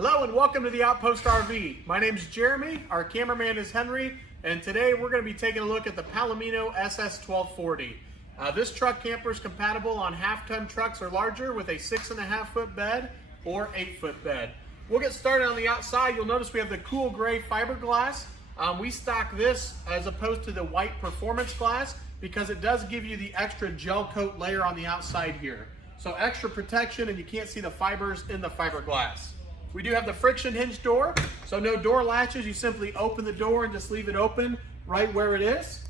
Hello and welcome to the Outpost RV. My name is Jeremy, our cameraman is Henry, and today we're going to be taking a look at the Palomino SS1240. This truck camper is compatible on half-ton trucks or larger with a 6.5-foot bed or 8-foot bed. We'll get started on the outside. You'll notice we have the cool gray fiberglass. We stock this as opposed to the white performance glass because it does give you the extra gel coat layer on the outside here. So extra protection and you can't see the fibers in the fiberglass. We do have the friction hinge door, so no door latches. You simply open the door and just leave it open right where it is.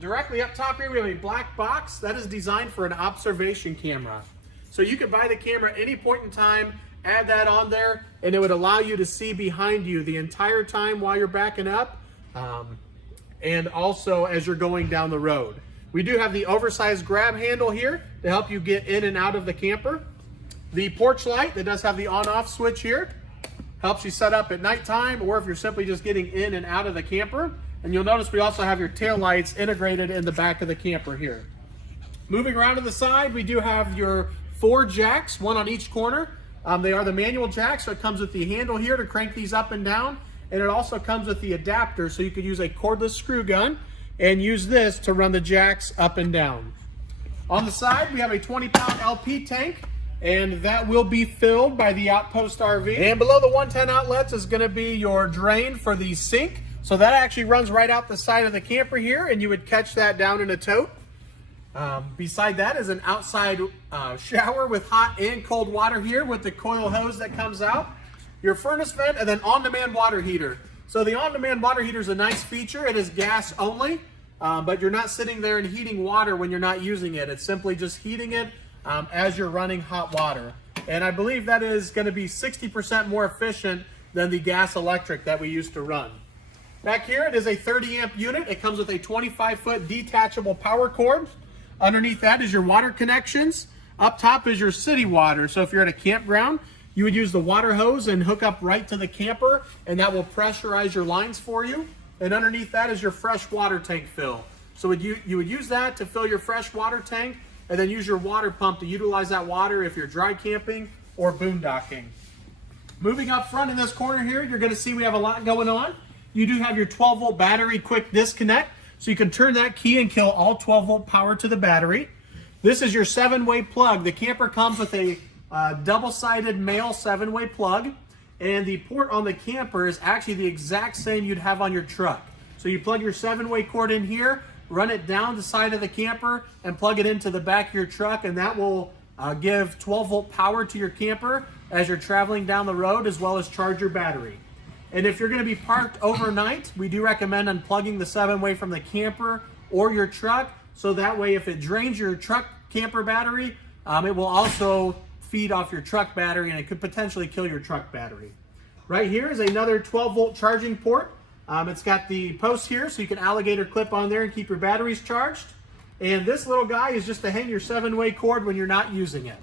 Directly up top here, we have a black box that is designed for an observation camera. So you could buy the camera at any point in time, add that on there, and it would allow you to see behind you the entire time while you're backing up, and also as you're going down the road. We do have the oversized grab handle here to help you get in and out of the camper. The porch light that does have the on-off switch here helps you set up at nighttime or if you're simply just getting in and out of the camper. And you'll notice we also have your tail lights integrated in the back of the camper here. Moving around to the side, we do have your 4 jacks, one on each corner. They are the manual jacks, so it comes with the handle here to crank these up and down. And it also comes with the adapter, so you could use a cordless screw gun and use this to run the jacks up and down. On the side, we have a 20-pound LP tank, and that will be filled by the Outpost RV. And below the 110 outlets is going to be your drain for the sink. So that actually runs right out the side of the camper here, and you would catch that down in a tote. Beside that is an outside shower with hot and cold water here with the coil hose that comes out. Your furnace vent, and then on-demand water heater. So the on-demand water heater is a nice feature. It is gas only, but you're not sitting there and heating water when you're not using it. It's simply just heating it as you're running hot water. And I believe that is going to be 60% more efficient than the gas electric that we used to run. Back here it is a 30 amp unit. It comes with a 25-foot detachable power cord. Underneath that is your water connections. Up top is your city water. So if you're at a campground, you would use the water hose and hook up right to the camper, and that will pressurize your lines for you. And underneath that is your fresh water tank fill. So you would use that to fill your fresh water tank, and then use your water pump to utilize that water if you're dry camping or boondocking. Moving up front in this corner here, you're going to see we have a lot going on. You do have your 12-volt battery quick disconnect, so you can turn that key and kill all 12-volt power to the battery. This is your 7-way plug. The camper comes with a double-sided male 7-way plug, and the port on the camper is actually the exact same you'd have on your truck. So you plug your 7-way cord in here, run it down the side of the camper and plug it into the back of your truck, and that will give 12-volt power to your camper as you're traveling down the road, as well as charge your battery. And if you're going to be parked overnight, we do recommend unplugging the 7-way from the camper or your truck, so that way if it drains your truck camper battery, it will also feed off your truck battery, and it could potentially kill your truck battery. Right here is another 12-volt charging port. It's got the post here, so you can alligator clip on there and keep your batteries charged. And this little guy is just to hang your 7-way cord when you're not using it.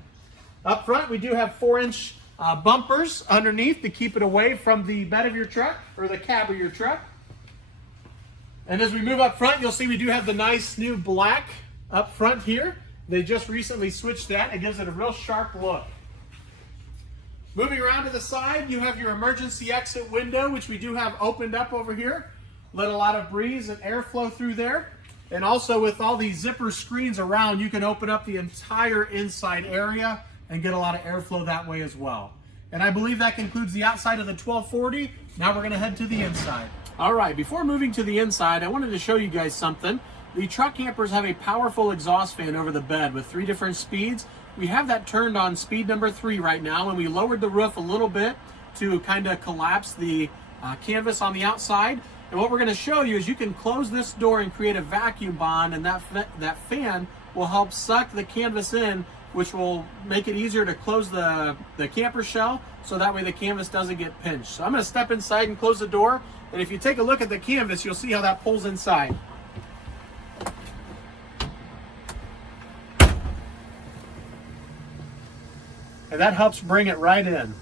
Up front, we do have 4-inch bumpers underneath to keep it away from the bed of your truck or the cab of your truck. And as we move up front, you'll see we do have the nice new black up front here. They just recently switched that. It gives it a real sharp look. Moving around to the side, you have your emergency exit window, which we do have opened up over here. Let a lot of breeze and airflow through there. And also with all these zipper screens around, you can open up the entire inside area and get a lot of airflow that way as well. And I believe that concludes the outside of the 1240. Now we're gonna head to the inside. All right, before moving to the inside, I wanted to show you guys something. The truck campers have a powerful exhaust fan over the bed with 3 different speeds. We have that turned on speed number 3 right now, and we lowered the roof a little bit to kind of collapse the canvas on the outside. And what we're going to show you is you can close this door and create a vacuum bond, and that fan will help suck the canvas in, which will make it easier to close the camper shell, so that way the canvas doesn't get pinched. So I'm going to step inside and close the door, and if you take a look at the canvas, you'll see how that pulls inside. And that helps bring it right in.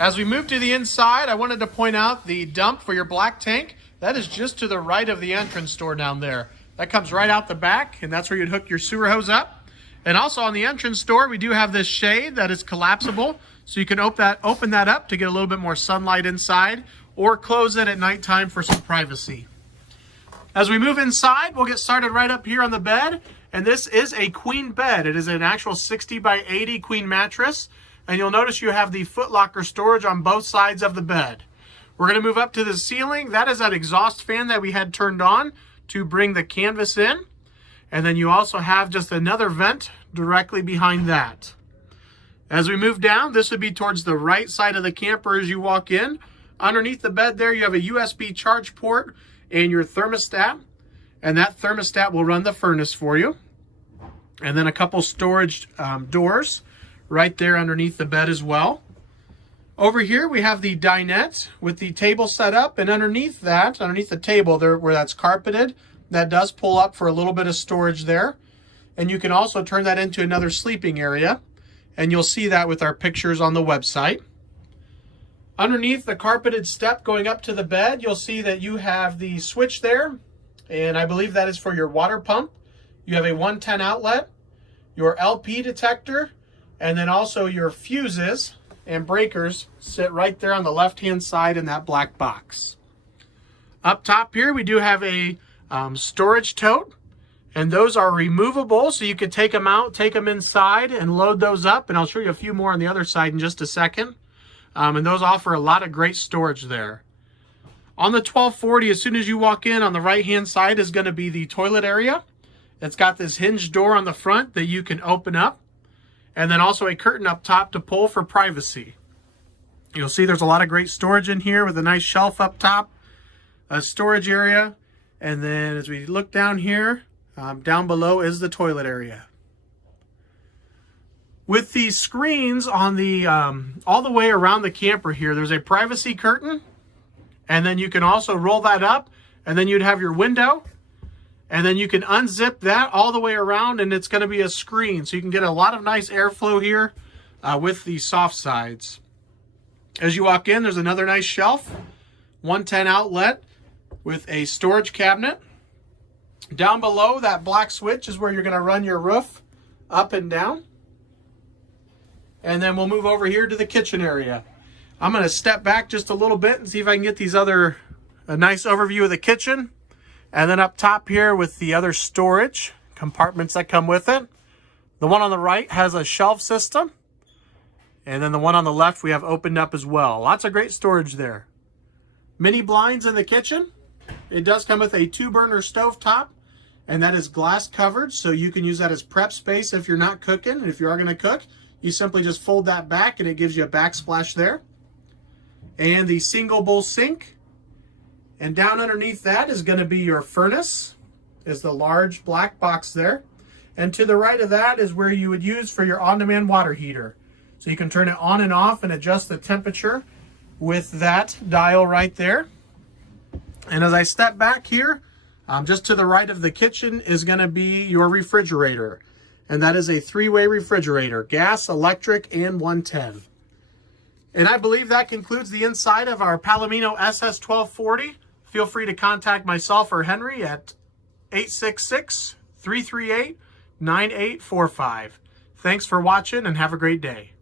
As we move to the inside, I wanted to point out the dump for your black tank. That is just to the right of the entrance door down there. That comes right out the back, and that's where you'd hook your sewer hose up. And also on the entrance door, we do have this shade that is collapsible. so you can open that up to get a little bit more sunlight inside, or close it at nighttime for some privacy. As we move inside, we'll get started right up here on the bed. And this is a queen bed. It is an actual 60 by 80 queen mattress. And you'll notice you have the footlocker storage on both sides of the bed. We're going to move up to the ceiling. That is that exhaust fan that we had turned on to bring the canvas in. And then you also have just another vent directly behind that. As we move down, this would be towards the right side of the camper as you walk in. Underneath the bed there, you have a USB charge port and your thermostat. And that thermostat will run the furnace for you. And then a couple storage doors right there underneath the bed as well. Over here we have the dinette with the table set up, and underneath the table there where that's carpeted, that does pull up for a little bit of storage there. And you can also turn that into another sleeping area, and you'll see that with our pictures on the website. Underneath the carpeted step going up to the bed, you'll see that you have the switch there, and I believe that is for your water pump. You have a 110 outlet, your LP detector, and then also your fuses and breakers sit right there on the left-hand side in that black box. Up top here, we do have a storage tote, and those are removable, so you can take them out, take them inside, and load those up, and I'll show you a few more on the other side in just a second. And those offer a lot of great storage there. On the 1240, as soon as you walk in, on the right-hand side is going to be the toilet area. It's got this hinge door on the front that you can open up, and then also a curtain up top to pull for privacy. You'll see there's a lot of great storage in here with a nice shelf up top, a storage area, and then as we look down here, down below is the toilet area. With these screens on the all the way around the camper here, there's a privacy curtain, and then you can also roll that up, and then you'd have your window, and then you can unzip that all the way around, and it's going to be a screen, so you can get a lot of nice airflow here with the soft sides. As you walk in, there's another nice shelf, 110 outlet with a storage cabinet. Down below, that black switch is where you're going to run your roof up and down. And then we'll move over here to the kitchen area. I'm going to step back just a little bit and see if I can get a nice overview of the kitchen. And then up top here with the other storage compartments that come with it. The one on the right has a shelf system. And then the one on the left we have opened up as well. Lots of great storage there. Mini blinds in the kitchen. It does come with a 2-burner stovetop, and that is glass covered, so you can use that as prep space if you're not cooking. And if you are going to cook, you simply just fold that back and it gives you a backsplash there. And the single bowl sink. And down underneath that is going to be your furnace, is the large black box there. And to the right of that is where you would use for your on-demand water heater. So you can turn it on and off and adjust the temperature with that dial right there. And as I step back here, just to the right of the kitchen is going to be your refrigerator. And that is a 3-way refrigerator, gas, electric, and 110. And I believe that concludes the inside of our Palomino SS1240. Feel free to contact myself or Henry at 866-338-9845. Thanks for watching and have a great day.